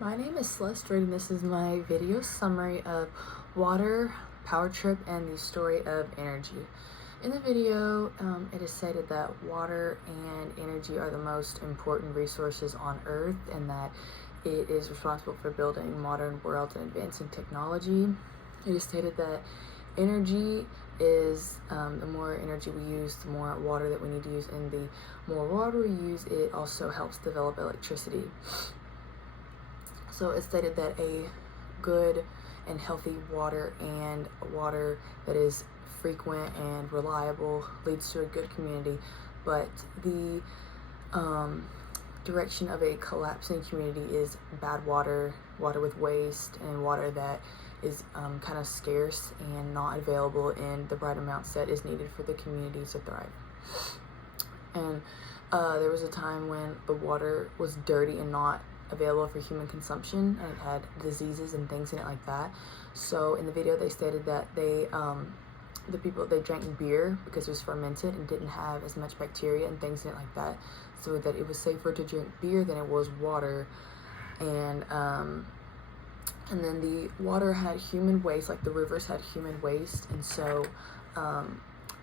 My name is Celeste Reed, and this is my video summary of water, power trip, and the story of energy. In the video, it is stated that water and energy are the most important resources on Earth, and that it is responsible for building modern world and advancing technology. It is stated that energy is the more energy we use, the more water that we need to use, and the more water we use, it also helps develop electricity. So it stated that a good and healthy water and water that is frequent and reliable leads to a good community, but the direction of a collapsing community is bad water, water with waste, and water that is kind of scarce and not available in the right amounts that is needed for the community to thrive. And there was a time when the water was dirty and not available for human consumption, and it had diseases and things in it like that. So in the video they stated that they drank beer because it was fermented and didn't have as much bacteria and things in it like that, so that it was safer to drink beer than it was water. And then the water had human waste, like the rivers had human waste, and so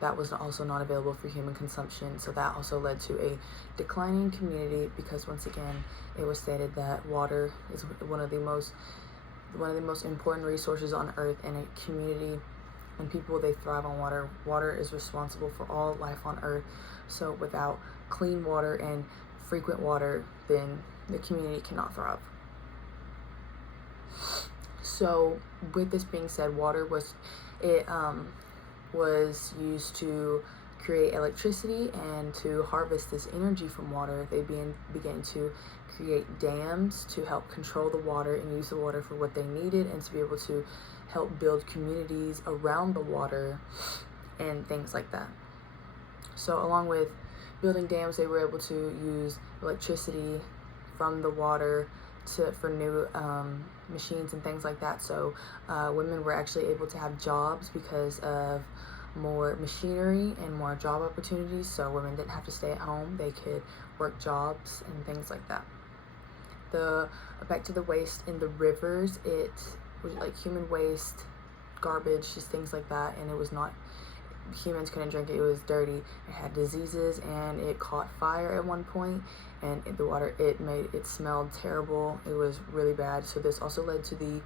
that was also not available for human consumption. So that also led to a declining community, because once again it was stated that water is one of the most important resources on Earth, and a community and people, they thrive on water. Water is responsible for all life on Earth. So without clean water and frequent water, then the community cannot thrive. So with this being said, water was used to create electricity, and to harvest this energy from water they began to create dams to help control the water and use the water for what they needed, and to be able to help build communities around the water and things like that. So along with building dams, they were able to use electricity from the water for new machines and things like that. So women were actually able to have jobs because of more machinery and more job opportunities. So women didn't have to stay at home, they could work jobs and things like that. Back to the waste in the rivers, it was like human waste, garbage, just things like that, and it was not, humans couldn't drink it, it was dirty, it had diseases, and it caught fire at one point, and the water, it smelled terrible, it was really bad. So this also led to the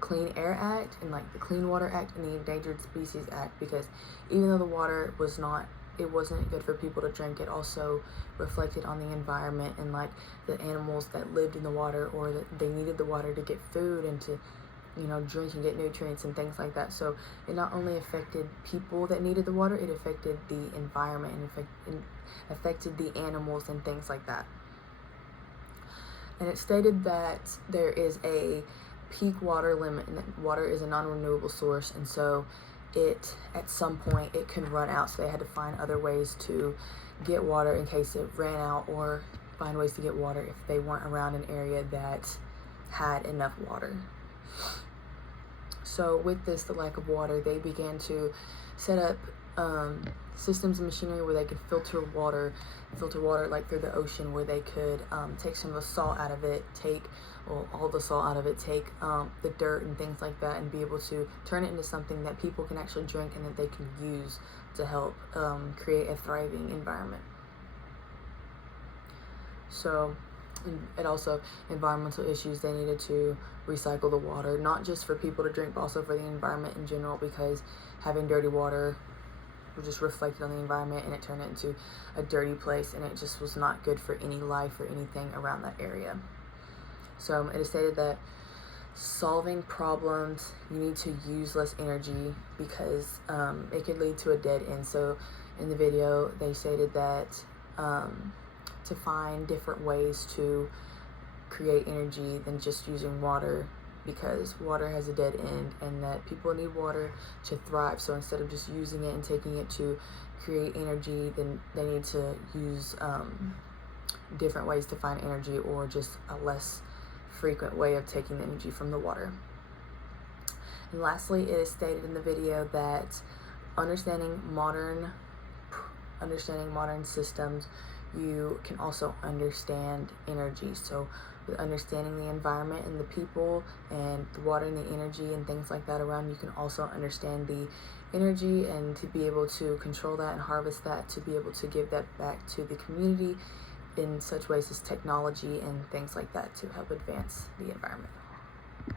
Clean Air Act and like the Clean Water Act and the Endangered Species Act, because even though the water wasn't good for people to drink, it also reflected on the environment and like the animals that lived in the water, or that they needed the water to get food and to drink and get nutrients and things like that. So it not only affected people that needed the water, it affected the environment and affected the animals and things like that. And it stated that there is a peak water limit, and that water is a non-renewable source, and so at some point it can run out. So they had to find other ways to get water in case it ran out, or find ways to get water if they weren't around an area that had enough water. So with this, the lack of water, they began to set up systems and machinery where they could filter water like through the ocean, where they could take some of the salt out of it, all the salt out of it, take the dirt and things like that, and be able to turn it into something that people can actually drink and that they can use to help create a thriving environment. So it also, environmental issues, they needed to recycle the water, not just for people to drink, but also for the environment in general, because having dirty water just reflected on the environment, and it turned it into a dirty place, and it just was not good for any life or anything around that area. So it is stated that solving problems, you need to use less energy, because it could lead to a dead end. So in the video they stated that to find different ways to create energy than just using water, because water has a dead end, and that people need water to thrive. So instead of just using it and taking it to create energy, then they need to use different ways to find energy, or just a less frequent way of taking the energy from the water. And lastly, it is stated in the video that understanding modern systems, you can also understand energy. So with understanding the environment and the people and the water and the energy and things like that around, you can also understand the energy and to be able to control that and harvest that, to be able to give that back to the community in such ways as technology and things like that to help advance the environment.